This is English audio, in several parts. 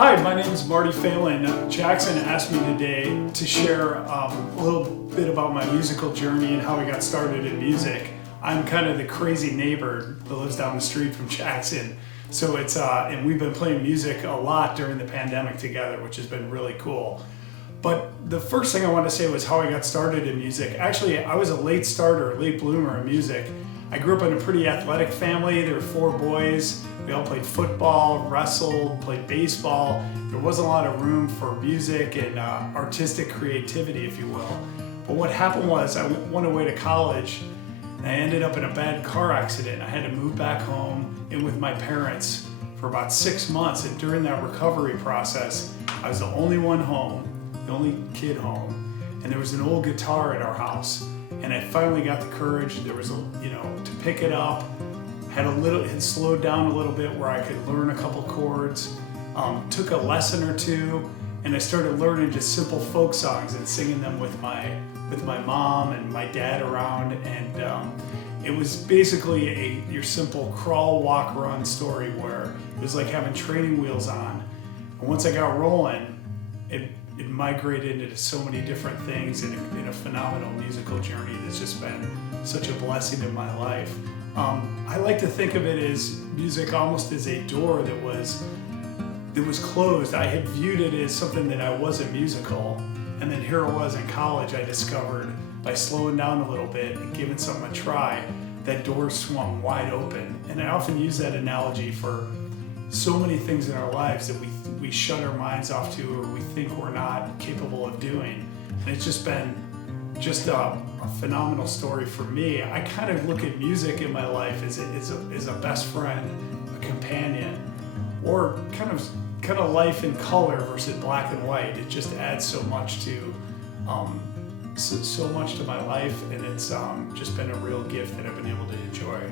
Hi, my name is Marty Phelan. Jackson asked me today to share a little bit about my musical journey and how I got started in music. I'm kind of the crazy neighbor that lives down the street from Jackson. So and we've been playing music a lot during the pandemic together, which has been really cool. But the first thing I wanted to say was how I got started in music. Actually, I was a late starter, late bloomer in music. I grew up in a pretty athletic family. There were 4 boys. We all played football, wrestled, played baseball. There wasn't a lot of room for music and artistic creativity, if you will. But what happened was I went away to college and I ended up in a bad car accident. I had to move back home in with my parents for about 6 months. And during that recovery process, I was the only one home, the only kid home. And there was an old guitar at our house. And I finally got the courage, to pick it up. Had slowed down a little bit where I could learn a couple chords. Took a lesson or two, and I started learning just simple folk songs and singing them with my mom and my dad around. And it was basically your simple crawl, walk, run story where it was like having training wheels on. And once I got rolling, it migrated into so many different things in a phenomenal musical journey that's just been such a blessing in my life. I like to think of it as music almost as a door that was closed. I had viewed it as something that I wasn't musical, and then here it was in college. I discovered by slowing down a little bit and giving something a try, that door swung wide open. And I often use that analogy for so many things in our lives that we shut our minds off to, or we think we're not capable of doing. And it's just been a phenomenal story for me. I kind of look at music in my life as a best friend, a companion, or kind of life in color versus black and white. It just adds so much to my life, and it's just been a real gift that I've been able to enjoy.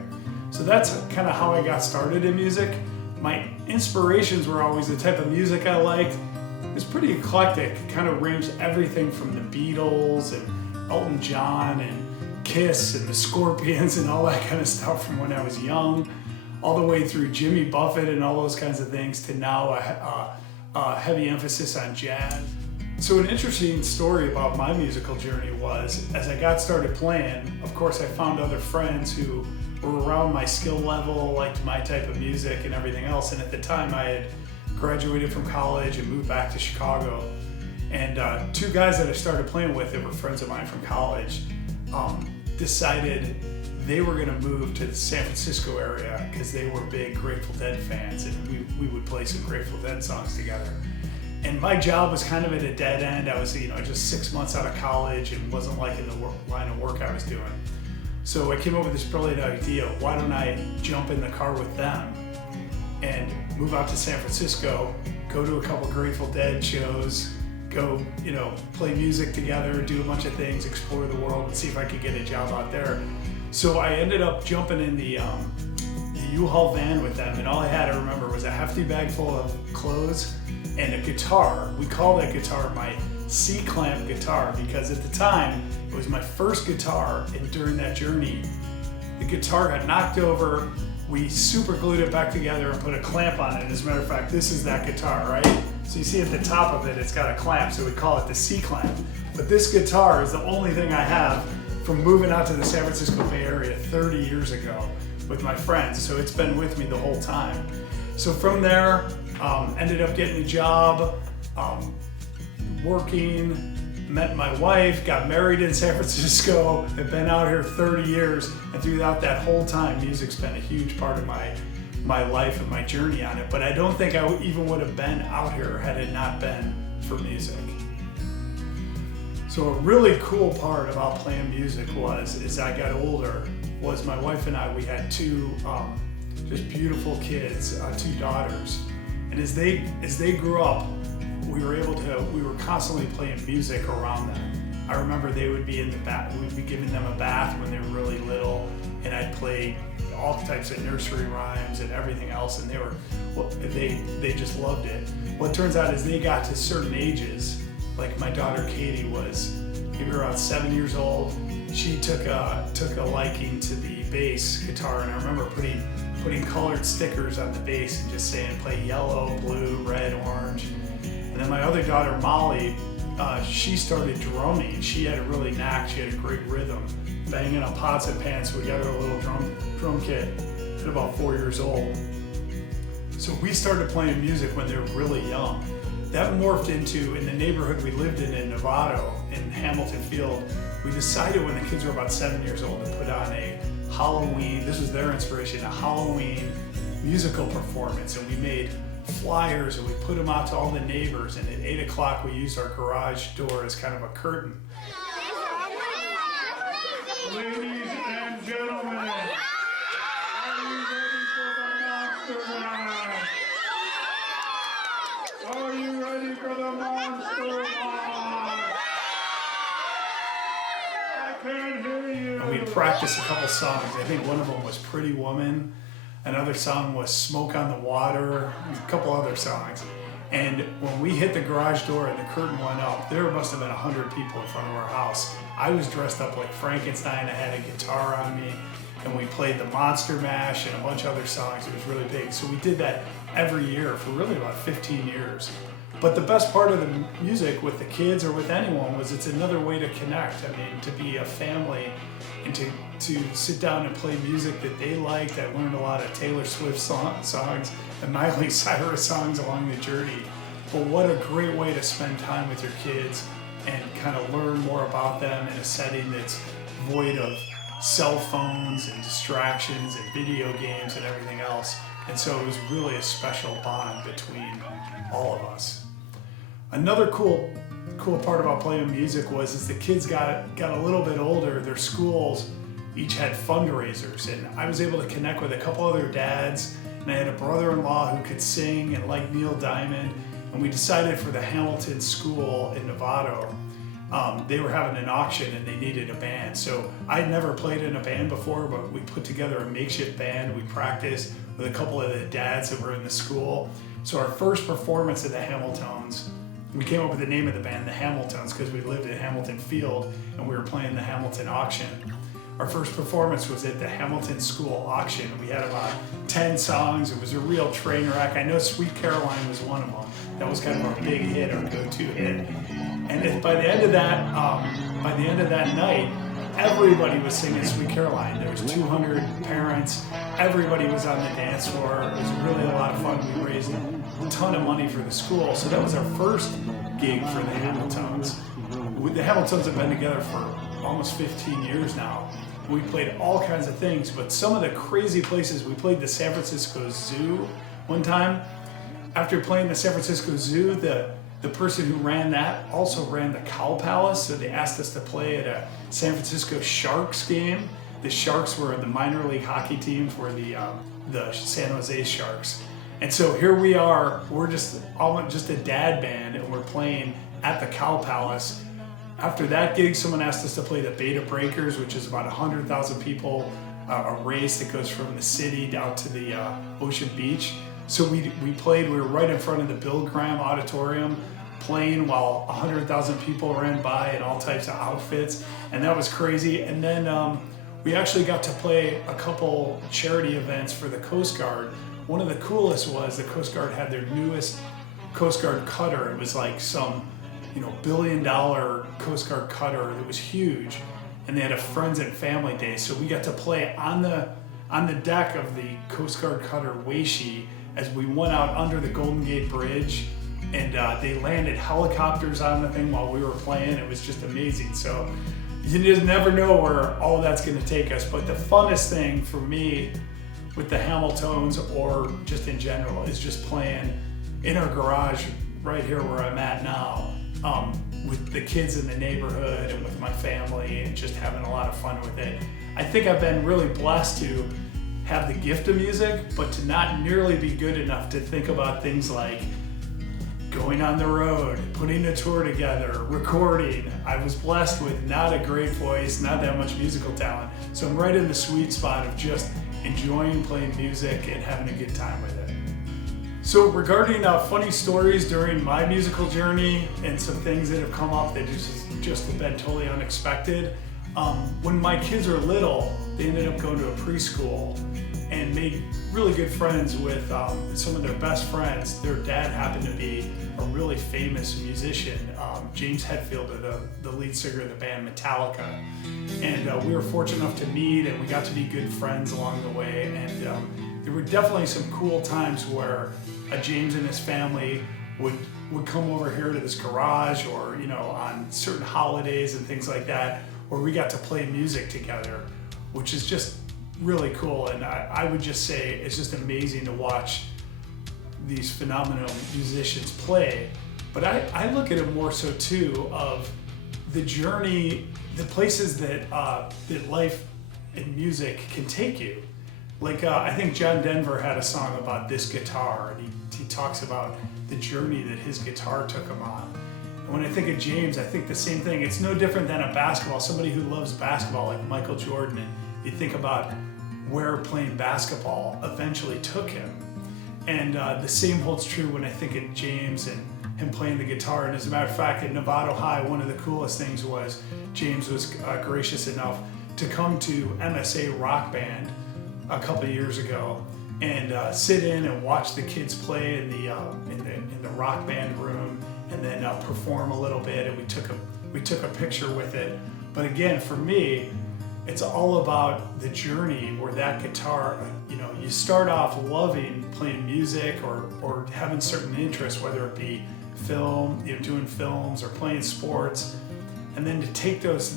So that's kind of how I got started in music. My inspirations were always the type of music I liked. It was pretty eclectic. It kind of ranged everything from the Beatles and Elton John and Kiss and the Scorpions and all that kind of stuff from when I was young, all the way through Jimmy Buffett and all those kinds of things, to now a heavy emphasis on jazz. So an interesting story about my musical journey was, as I got started playing, of course I found other friends who were around my skill level, liked my type of music and everything else. And at the time I had graduated from college and moved back to Chicago. And 2 guys that I started playing with that were friends of mine from college decided they were gonna move to the San Francisco area because they were big Grateful Dead fans, and we would play some Grateful Dead songs together. And my job was kind of at a dead end. I was just 6 months out of college and wasn't liking the line of work I was doing. So I came up with this brilliant idea: why don't I jump in the car with them and move out to San Francisco, go to a couple Grateful Dead shows, go, play music together, do a bunch of things, explore the world, and see if I could get a job out there. So I ended up jumping in the U-Haul van with them, and all I had to remember was a hefty bag full of clothes and a guitar. We called that guitar my C-clamp guitar because at the time it was my first guitar, and during that journey the guitar got knocked over. We super glued it back together and put a clamp on it. As a matter of fact, this is that guitar, right? So you see at the top of it, it's got a clamp, so we call it the C-clamp. But this guitar is the only thing I have from moving out to the San Francisco Bay Area 30 years ago with my friends. So it's been with me the whole time. So from there, ended up getting a job, working, met my wife, got married in San Francisco, have been out here 30 years, and throughout that whole time, music's been a huge part of my life and my journey on it. But I don't think I even would have been out here had it not been for music. So a really cool part about playing music as I got older, was my wife and I, we had 2 just beautiful kids, 2 daughters. And as they grew up, we were constantly playing music around them. I remember they would be in the bath, we'd be giving them a bath when they were really little, and I'd play all types of nursery rhymes and everything else, and they just loved it. Well, it turns out as they got to certain ages, like my daughter Katie was maybe around 7 years old, she took a liking to the bass guitar, and I remember putting colored stickers on the bass and just saying play yellow, blue, red, orange. And then my other daughter Molly, she started drumming. She had a really knack. She had a great rhythm, banging on pots and pans. So we got her a little drum kit at about 4 years old. So we started playing music when they were really young. That morphed into, in the neighborhood we lived in Novato, in Hamilton Field, we decided when the kids were about 7 years old to put on a Halloween, this was their inspiration, a Halloween musical performance. And we made flyers and we put them out to all the neighbors. And at 8 o'clock we used our garage door as kind of a curtain. Ladies and gentlemen, are you ready for the Monster Mash? Are you ready for the Monster Mash? I can't hear you. And we practiced a couple songs. I think one of them was Pretty Woman. Another song was Smoke on the Water. A couple other songs. And when we hit the garage door and the curtain went up, there must have been 100 people in front of our house. I was dressed up like Frankenstein. I had a guitar on me. And we played the Monster Mash and a bunch of other songs. It was really big. So we did that every year for really about 15 years. But the best part of the music with the kids or with anyone was it's another way to connect. I mean, to be a family and to sit down and play music that they liked. I learned a lot of Taylor Swift songs and Miley Cyrus songs along the journey. But what a great way to spend time with your kids and kind of learn more about them in a setting that's void of cell phones and distractions and video games and everything else. And so it was really a special bond between all of us. Another cool part about playing music was as the kids got a little bit older, their schools each had fundraisers, and I was able to connect with a couple other dads, and I had a brother-in-law who could sing and like Neil Diamond, and we decided for the Hamilton School in Novato, they were having an auction and they needed a band. So I'd never played in a band before, but we put together a makeshift band. We practiced with a couple of the dads that were in the school. So our first performance at the Hamiltons, we came up with the name of the band, the Hamiltons, because we lived at Hamilton Field and we were playing the Hamilton auction. Our first performance was at the Hamilton School auction. We had about 10 songs. It was a real train wreck. I know Sweet Caroline was one of them. That was kind of our big hit, our go-to hit. And by the end of that night, everybody was singing Sweet Caroline. There was 200 parents. Everybody was on the dance floor. It was really a lot of fun. We raised a ton of money for the school. So that was our first gig for the Hamiltons. The Hamiltons have been together for almost 15 years now. We played all kinds of things, but some of the crazy places, we played the San Francisco Zoo one time. After playing the San Francisco Zoo, the person who ran that also ran the Cow Palace, so they asked us to play at a San Francisco Sharks game. The Sharks were the minor league hockey team for the San Jose Sharks. And so here we are, we're just a dad band, and we're playing at the Cow Palace. After that gig, someone asked us to play the Beta Breakers, which is about 100,000 people, a race that goes from the city down to the Ocean Beach. So we played, we were right in front of the Bill Graham Auditorium, playing while 100,000 people ran by in all types of outfits, and that was crazy. And then we actually got to play a couple charity events for the Coast Guard. One of the coolest was the Coast Guard had their newest Coast Guard cutter. It was like some $1 billion Coast Guard cutter that was huge, and they had a friends and family day. So we got to play on the deck of the Coast Guard cutter Weishi as we went out under the Golden Gate Bridge, and they landed helicopters on the thing while we were playing. It was just amazing. So you just never know where all that's going to take us. But the funnest thing for me with the Hamiltons, or just in general, is just playing in our garage right here where I'm at now. With the kids in the neighborhood and with my family, and just having a lot of fun with it. I think I've been really blessed to have the gift of music, but to not nearly be good enough to think about things like going on the road, putting a tour together, recording. I was blessed with not a great voice, not that much musical talent. So I'm right in the sweet spot of just enjoying playing music and having a good time with it. So regarding funny stories during my musical journey and some things that have come up that just have been totally unexpected, When my kids were little, they ended up going to a preschool and made really good friends with some of their best friends. Their dad happened to be a really famous musician, James Hetfield, the lead singer of the band Metallica. And we were fortunate enough to meet, and we got to be good friends along the way. And there were definitely some cool times where James and his family would come over here to this garage, or on certain holidays and things like that, where we got to play music together, which is just really cool. And I would just say it's just amazing to watch these phenomenal musicians play. But I look at it more so too of the journey, the places that life and music can take you. Like I think John Denver had a song about this guitar, and he talks about the journey that his guitar took him on. And when I think of James, I think the same thing. It's no different than a basketball, somebody who loves basketball like Michael Jordan, and you think about where playing basketball eventually took him. And the same holds true when I think of James and him playing the guitar. And as a matter of fact, at Novato High, one of the coolest things was James was gracious enough to come to MSA Rock Band a couple of years ago and sit in and watch the kids play in the rock band room, and then perform a little bit. And we took a picture with it. But again, for me, it's all about the journey where that guitar, you start off loving playing music or having certain interests, whether it be film, doing films or playing sports, and then to take those to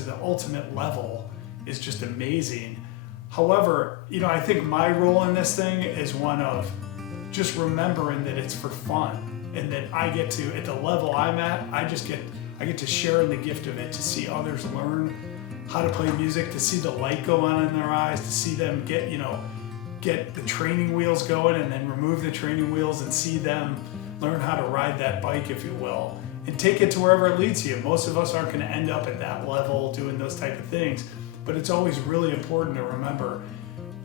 the ultimate level is just amazing. However, I think my role in this thing is one of just remembering that it's for fun, and that I get to, at the level I'm at, I get to share in the gift of it, to see others learn how to play music, to see the light go on in their eyes, to see them get the training wheels going, and then remove the training wheels and see them learn how to ride that bike, if you will, and take it to wherever it leads you. Most of us aren't going to end up at that level doing those type of things, but it's always really important to remember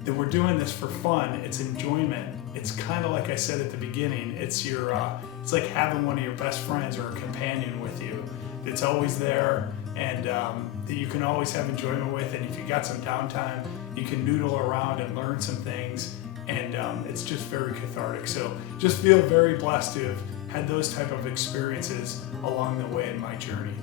that we're doing this for fun. It's enjoyment. It's kind of like I said at the beginning, it's it's like having one of your best friends or a companion with you that's always there, and that you can always have enjoyment with. And if you got some downtime, you can noodle around and learn some things, and it's just very cathartic. So just feel very blessed to have had those type of experiences along the way in my journey.